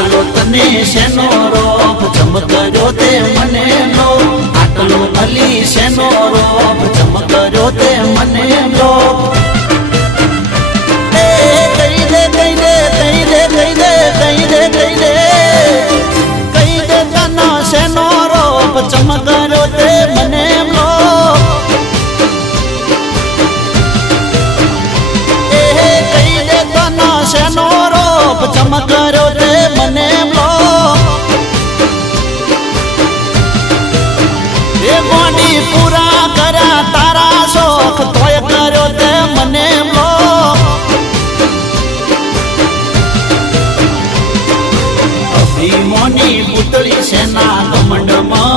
આટલો તને શેનો રોપ ચમકર્યો તે મને લો આટલો અલી શેનો રોપ ચમકર્યો તે મને લો કહી દે કહી દે કહી દે કહી દે કહી દે કહી દે કહી દે તનો શેનો રોપ ચમકર્યો તે મને લો કહી દે તનો શેનો રોપ ચમકર્યો તે મને લો એ ગોડી પૂરા કર્યા તારા શોખ તોય કર્યો તે મને લો અભિમાની પુતળી સેના કમંડમાં